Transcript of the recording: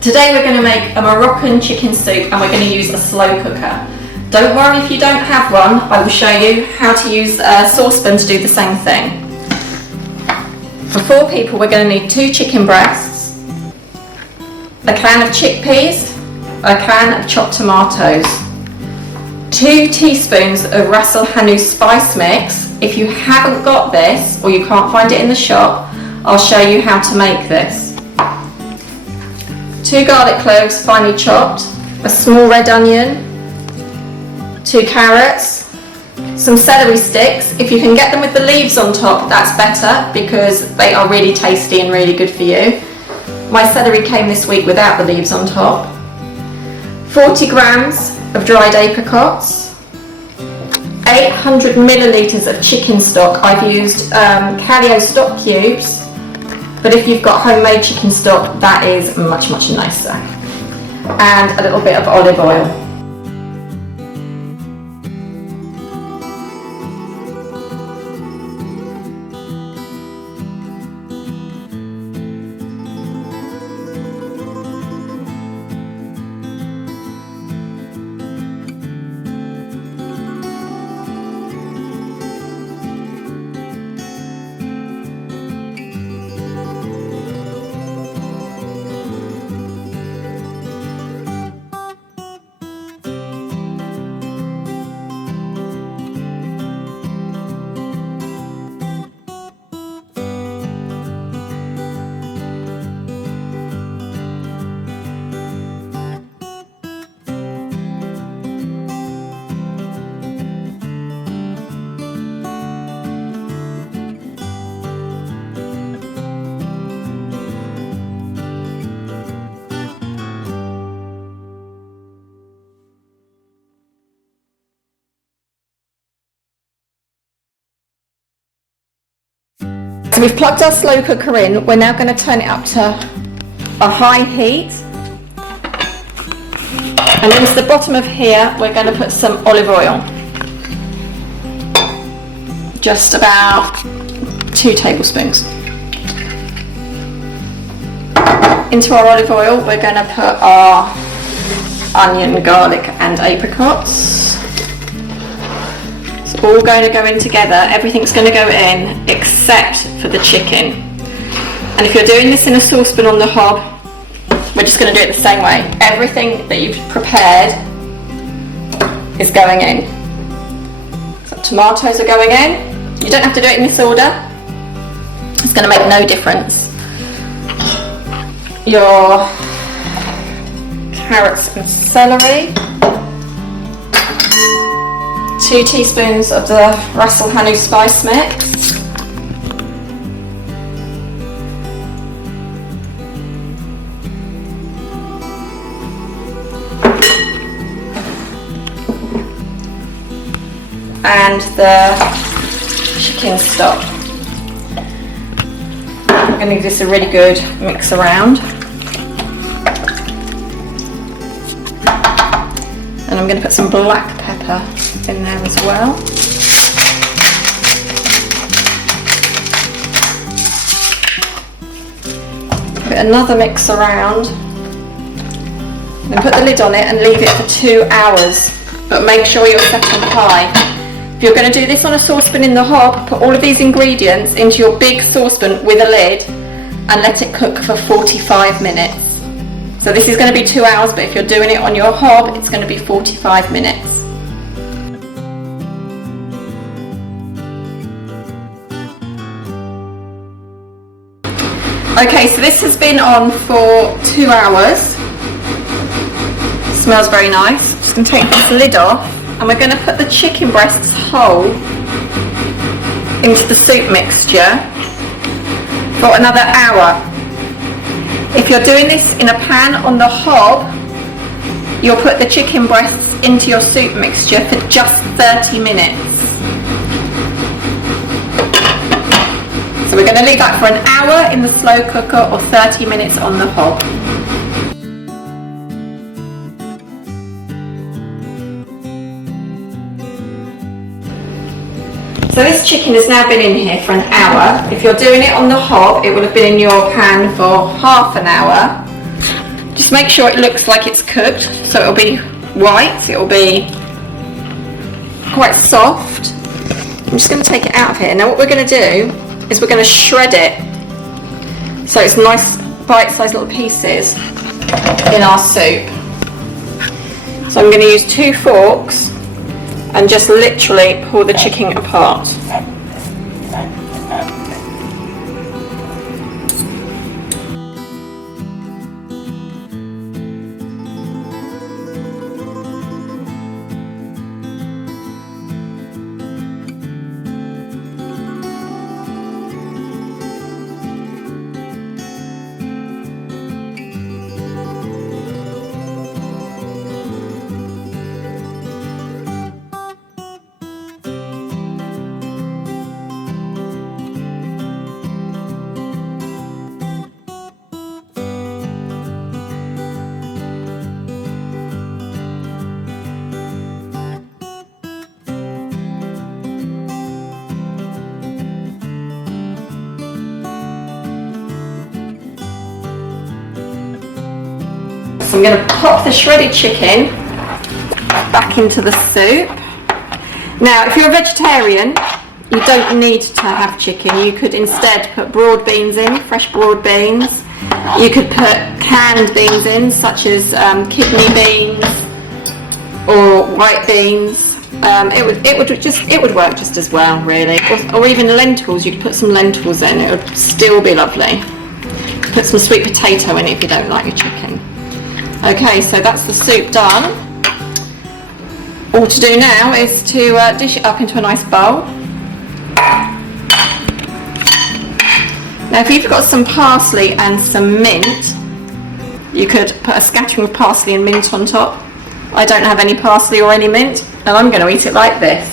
Today we're going to make a Moroccan chicken soup and we're going to use a slow cooker. Don't worry if you don't have one, I will show you how to use a saucepan to do the same thing. For 4 people we're going to need 2 chicken breasts, a can of chickpeas, a can of chopped tomatoes, 2 teaspoons of ras el hanout spice mix. If you haven't got this or you can't find it in the shop, I'll show you how to make this. 2 garlic cloves finely chopped, a small red onion, 2 carrots, some celery sticks. If you can get them with the leaves on top, that's better because they are really tasty and really good for you. My celery came this week without the leaves on top. 40 grams of dried apricots, 800 millilitres of chicken stock. I've used Calio stock cubes, but if you've got homemade chicken stock, that is much nicer. And a little bit of olive oil. So we've plugged our slow cooker in. We're now going to turn it up to a high heat. And into the bottom of here, we're going to put some olive oil. Just about 2 tablespoons. Into our olive oil, we're going to put our onion, garlic and apricots. It's all going to go in together. Everything's going to go in except for the chicken. And if you're doing this in a saucepan on the hob, we're just going to do it the same way. Everything that you've prepared is going in. So tomatoes are going in. You don't have to do it in this order. It's going to make no difference. Your carrots and celery. 2 teaspoons of the ras el hanout spice mix. And the chicken stock. I'm going to give this a really good mix around. And I'm going to put some black pepper in there as well. Put another mix around. Then put the lid on it and leave it for 2 hours. But make sure you're set on high. If you're going to do this on a saucepan in the hob, put all of these ingredients into your big saucepan with a lid and let it cook for 45 minutes. So this is going to be 2 hours, but if you're doing it on your hob, it's going to be 45 minutes. Okay, so this has been on for 2 hours. Smells very nice. Just going to take this lid off and we're going to put the chicken breasts whole into the soup mixture for another hour. If you're doing this in a pan on the hob, you'll put the chicken breasts into your soup mixture for just 30 minutes. So we're going to leave that for an hour in the slow cooker or 30 minutes on the hob. So this chicken has now been in here for an hour. If you're doing it on the hob, it will have been in your pan for half an hour. Just make sure it looks like it's cooked, so it'll be white, it'll be quite soft. I'm just going to take it out of here. Now what we're going to do is we're going to shred it so it's nice bite-sized little pieces in our soup. So I'm going to use 2 forks and just literally pull the chicken apart. So I'm going to pop the shredded chicken back into the soup. Now, if you're a vegetarian, you don't need to have chicken. You could instead put broad beans in, fresh broad beans. You could put canned beans in, such as kidney beans or white beans. It would work just as well, really. Or even lentils. You could put some lentils in. It would still be lovely. Put some sweet potato in it if you don't like your chicken. Okay, so that's the soup done. All to do now is to dish it up into a nice bowl. Now if you've got some parsley and some mint, you could put a scattering of parsley and mint on top. I don't have any parsley or any mint, and I'm going to eat it like this.